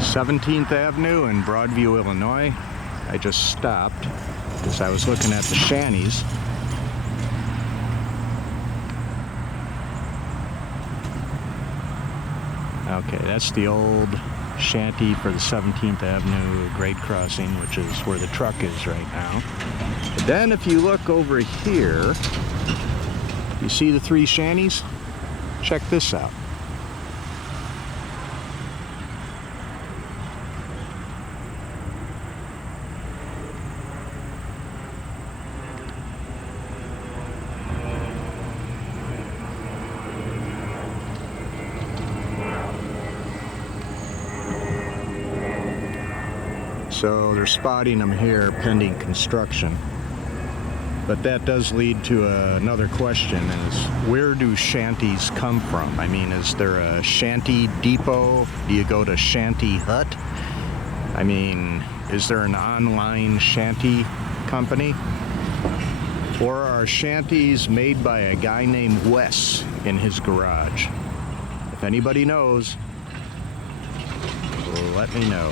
17th Avenue in Broadview, Illinois. I just stopped because I was looking at the shanties. Okay, that's the old shanty for the 17th Avenue grade crossing, which is where the truck is right now. But then if you look over here, you see the three shanties? Check this out. So they're spotting them here pending construction. But that does lead to another question, is where do shanties come from? I mean, is there a shanty depot? Do you go to Shanty Hut? I mean, is there an online shanty company? Or are shanties made by a guy named Wes in his garage? If anybody knows, let me know.